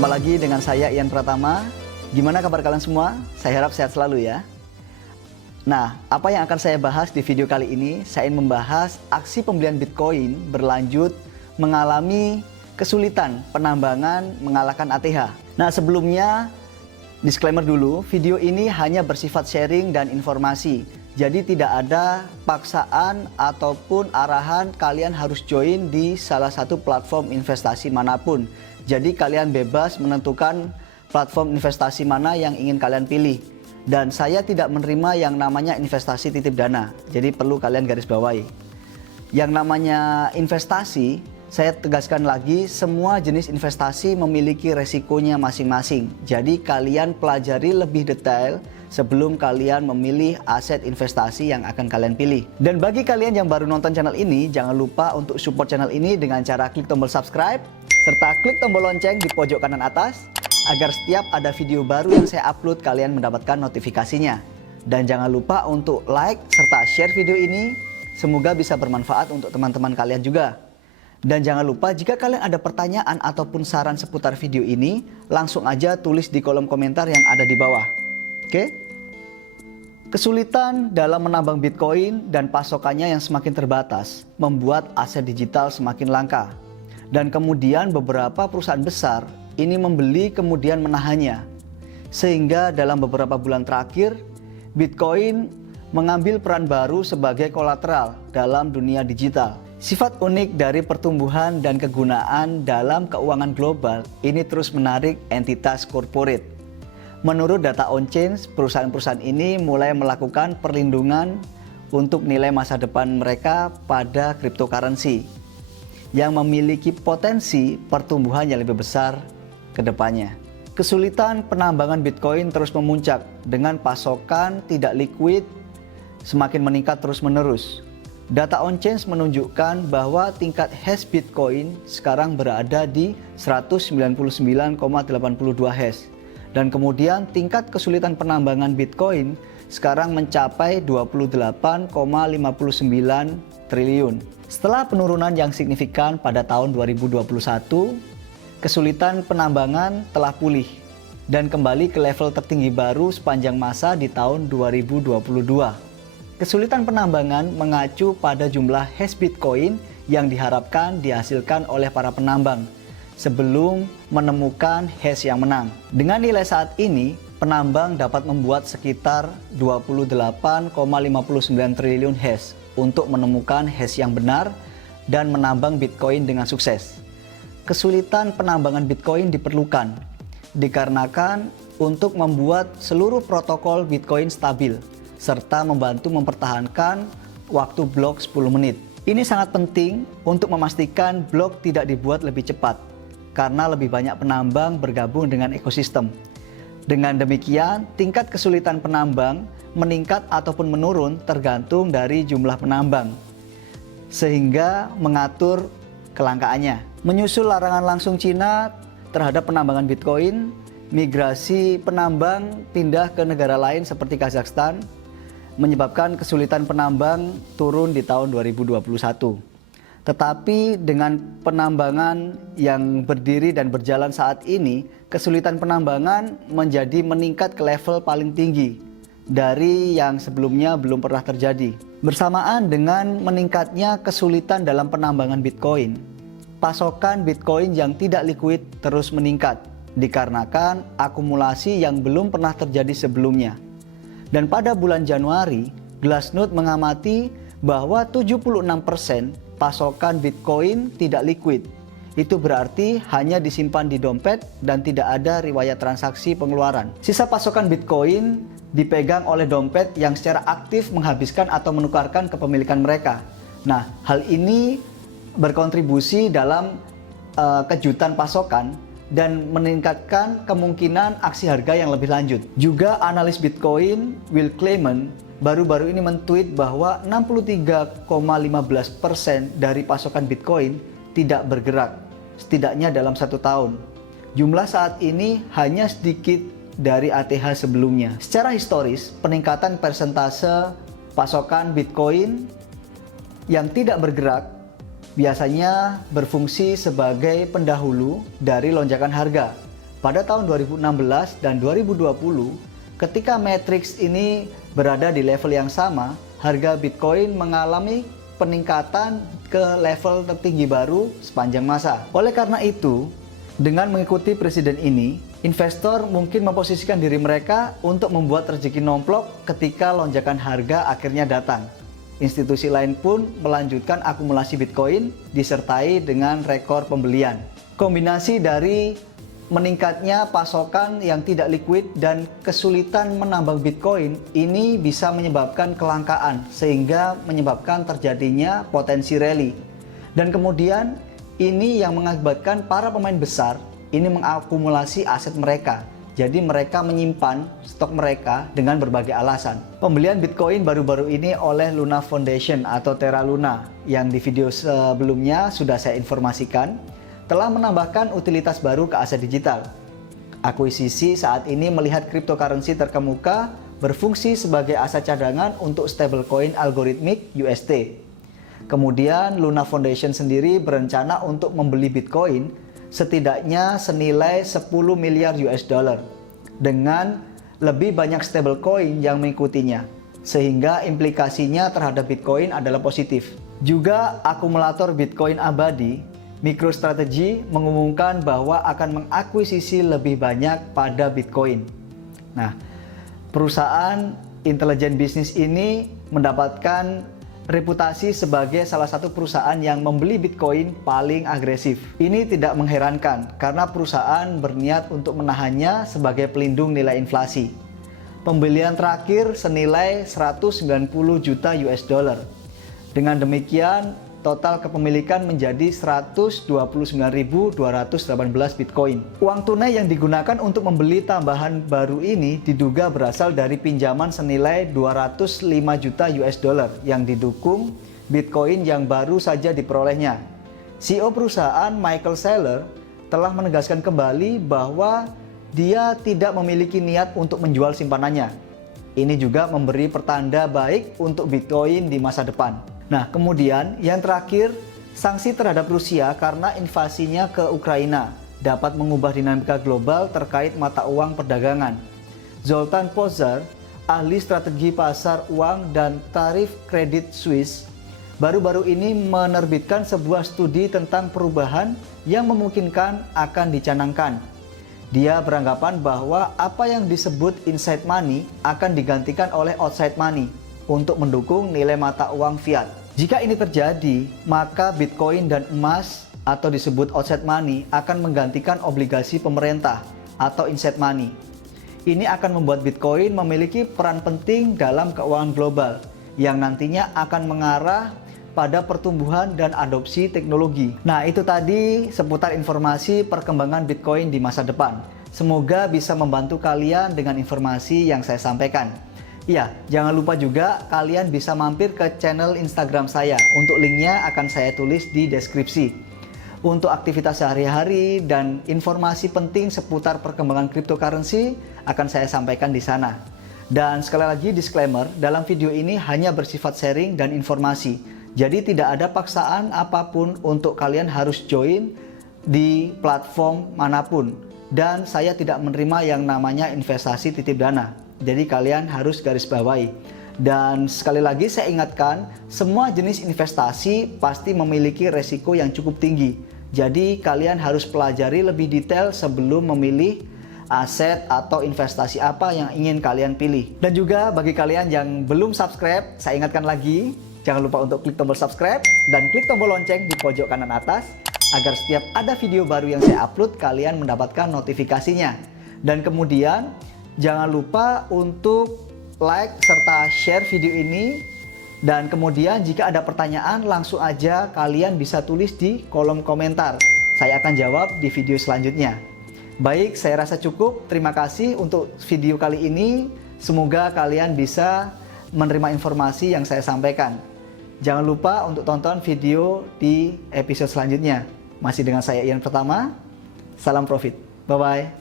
Jumpa lagi dengan saya Ian Pratama. Gimana kabar kalian semua? Saya harap sehat selalu ya. Nah, apa yang akan saya bahas di video kali ini? Saya ingin membahas aksi pembelian Bitcoin berlanjut mengalami kesulitan penambangan mengalahkan ATH. Nah, sebelumnya disclaimer dulu, video ini hanya bersifat sharing dan informasi. Jadi tidak ada paksaan ataupun arahan kalian harus join di salah satu platform investasi manapun. Jadi kalian bebas menentukan platform investasi mana yang ingin kalian pilih. Dan saya tidak menerima yang namanya investasi titip dana. Jadi perlu kalian garis bawahi. Yang namanya investasi, saya tegaskan lagi, semua jenis investasi memiliki resikonya masing-masing. Jadi kalian pelajari lebih detail sebelum kalian memilih aset investasi yang akan kalian pilih. Dan bagi kalian yang baru nonton channel ini, jangan lupa untuk support channel ini dengan cara klik tombol subscribe serta klik tombol lonceng di pojok kanan atas agar setiap ada video baru yang saya upload kalian mendapatkan notifikasinya. Dan jangan lupa untuk like serta share video ini, semoga bisa bermanfaat untuk teman-teman kalian juga. Dan jangan lupa jika kalian ada pertanyaan ataupun saran seputar video ini, langsung aja tulis di kolom komentar yang ada di bawah. Oke? Kesulitan dalam menambang Bitcoin dan pasokannya yang semakin terbatas membuat aset digital semakin langka. Dan kemudian beberapa perusahaan besar ini membeli kemudian menahannya. Sehingga dalam beberapa bulan terakhir, Bitcoin mengambil peran baru sebagai kolateral dalam dunia digital. Sifat unik dari pertumbuhan dan kegunaan dalam keuangan global ini terus menarik entitas corporate. Menurut data on-chain, perusahaan-perusahaan ini mulai melakukan perlindungan untuk nilai masa depan mereka pada cryptocurrency yang memiliki potensi pertumbuhan yang lebih besar ke depannya. Kesulitan penambangan Bitcoin terus memuncak dengan pasokan tidak liquid semakin meningkat terus-menerus. Data on-chain menunjukkan bahwa tingkat hash Bitcoin sekarang berada di 199,82 hash. Dan kemudian tingkat kesulitan penambangan Bitcoin sekarang mencapai 28,59 triliun. Setelah penurunan yang signifikan pada tahun 2021, kesulitan penambangan telah pulih dan kembali ke level tertinggi baru sepanjang masa di tahun 2022. Kesulitan penambangan mengacu pada jumlah hash Bitcoin yang diharapkan dihasilkan oleh para penambang sebelum menemukan hash yang menang. Dengan nilai saat ini, penambang dapat membuat sekitar 28,59 triliun hash untuk menemukan hash yang benar dan menambang Bitcoin dengan sukses. Kesulitan penambangan Bitcoin diperlukan dikarenakan untuk membuat seluruh protokol Bitcoin stabil serta membantu mempertahankan waktu blok 10 menit. Ini sangat penting untuk memastikan blok tidak dibuat lebih cepat karena lebih banyak penambang bergabung dengan ekosistem. Dengan demikian, tingkat kesulitan penambang meningkat ataupun menurun tergantung dari jumlah penambang, sehingga mengatur kelangkaannya. Menyusul larangan langsung Cina terhadap penambangan Bitcoin, migrasi penambang pindah ke negara lain seperti Kazakhstan, menyebabkan kesulitan penambang turun di tahun 2021. Tetapi dengan penambangan yang berdiri dan berjalan saat ini, kesulitan penambangan menjadi meningkat ke level paling tinggi dari yang sebelumnya belum pernah terjadi. Bersamaan dengan meningkatnya kesulitan dalam penambangan Bitcoin, pasokan Bitcoin yang tidak liquid terus meningkat dikarenakan akumulasi yang belum pernah terjadi sebelumnya. Dan pada bulan Januari, Glassnode mengamati bahwa 76% pasokan Bitcoin tidak liquid. Itu berarti hanya disimpan di dompet dan tidak ada riwayat transaksi pengeluaran. Sisa pasokan Bitcoin dipegang oleh dompet yang secara aktif menghabiskan atau menukarkan kepemilikan mereka. Nah, hal ini berkontribusi dalam kejutan pasokan dan meningkatkan kemungkinan aksi harga yang lebih lanjut. Juga analis Bitcoin, Will Clement, baru-baru ini men-tweet bahwa 63,15% dari pasokan Bitcoin tidak bergerak, setidaknya dalam 1 tahun. Jumlah saat ini hanya sedikit dari ATH sebelumnya. Secara historis, peningkatan persentase pasokan Bitcoin yang tidak bergerak biasanya berfungsi sebagai pendahulu dari lonjakan harga pada tahun 2016 dan 2020, ketika matriks ini berada di level yang sama, harga Bitcoin mengalami peningkatan ke level tertinggi baru sepanjang masa. Oleh karena itu, dengan mengikuti presiden ini, investor mungkin memposisikan diri mereka untuk membuat rezeki nomplok ketika lonjakan harga akhirnya datang. Institusi lain pun melanjutkan akumulasi Bitcoin disertai dengan rekor pembelian. Kombinasi dari meningkatnya pasokan yang tidak liquid dan kesulitan menambang Bitcoin ini bisa menyebabkan kelangkaan sehingga menyebabkan terjadinya potensi rally. Dan kemudian ini yang mengakibatkan para pemain besar ini mengakumulasi aset mereka. Jadi mereka menyimpan stok mereka dengan berbagai alasan. Pembelian Bitcoin baru-baru ini oleh Luna Foundation atau Terra Luna yang di video sebelumnya sudah saya informasikan telah menambahkan utilitas baru ke aset digital. Akuisisi saat ini melihat cryptocurrency terkemuka berfungsi sebagai aset cadangan untuk stablecoin algoritmik UST. Kemudian Luna Foundation sendiri berencana untuk membeli Bitcoin setidaknya senilai 10 miliar US dollar dengan lebih banyak stablecoin yang mengikutinya, sehingga implikasinya terhadap Bitcoin adalah positif. Juga akumulator Bitcoin abadi MicroStrategy mengumumkan bahwa akan mengakuisisi lebih banyak pada Bitcoin. Nah, perusahaan intelijen bisnis ini mendapatkan reputasi sebagai salah satu perusahaan yang membeli Bitcoin paling agresif. Ini tidak mengherankan karena perusahaan berniat untuk menahannya sebagai pelindung nilai inflasi. Pembelian terakhir senilai 190 juta US dollar. Dengan demikian, total kepemilikan menjadi 129.218 Bitcoin. Uang tunai yang digunakan untuk membeli tambahan baru ini diduga berasal dari pinjaman senilai 205 juta US dollar yang didukung Bitcoin yang baru saja diperolehnya. CEO perusahaan Michael Saylor telah menegaskan kembali bahwa dia tidak memiliki niat untuk menjual simpanannya. Ini juga memberi pertanda baik untuk Bitcoin di masa depan. Nah, kemudian yang terakhir, sanksi terhadap Rusia karena invasinya ke Ukraina dapat mengubah dinamika global terkait mata uang perdagangan. Zoltan Pozsar, ahli strategi pasar uang dan tarif kredit Swiss, baru-baru ini menerbitkan sebuah studi tentang perubahan yang memungkinkan akan dicanangkan. Dia beranggapan bahwa apa yang disebut inside money akan digantikan oleh outside money untuk mendukung nilai mata uang fiat. Jika ini terjadi, maka Bitcoin dan emas atau disebut outside money akan menggantikan obligasi pemerintah atau inside money. Ini akan membuat Bitcoin memiliki peran penting dalam keuangan global yang nantinya akan mengarah pada pertumbuhan dan adopsi teknologi. Nah, itu tadi seputar informasi perkembangan Bitcoin di masa depan. Semoga bisa membantu kalian dengan informasi yang saya sampaikan. Ya, jangan lupa juga kalian bisa mampir ke channel Instagram saya. Untuk linknya akan saya tulis di deskripsi. Untuk aktivitas sehari-hari dan informasi penting seputar perkembangan cryptocurrency akan saya sampaikan di sana. Dan sekali lagi disclaimer, dalam video ini hanya bersifat sharing dan informasi. Jadi tidak ada paksaan apapun untuk kalian harus join di platform manapun. Dan saya tidak menerima yang namanya investasi titip dana. Jadi kalian harus garis bawahi. Dan sekali lagi saya ingatkan, semua jenis investasi pasti memiliki resiko yang cukup tinggi. Jadi kalian harus pelajari lebih detail sebelum memilih aset atau investasi apa yang ingin kalian pilih. Dan juga bagi kalian yang belum subscribe, saya ingatkan lagi, jangan lupa untuk klik tombol subscribe dan klik tombol lonceng di pojok kanan atas agar setiap ada video baru yang saya upload kalian mendapatkan notifikasinya. Dan kemudian jangan lupa untuk like serta share video ini. Dan kemudian jika ada pertanyaan langsung aja kalian bisa tulis di kolom komentar. Saya akan jawab di video selanjutnya. Baik, saya rasa cukup. Terima kasih untuk video kali ini. Semoga kalian bisa menerima informasi yang saya sampaikan. Jangan lupa untuk tonton video di episode selanjutnya. Masih dengan saya Ian Pertama. Salam profit. Bye-bye.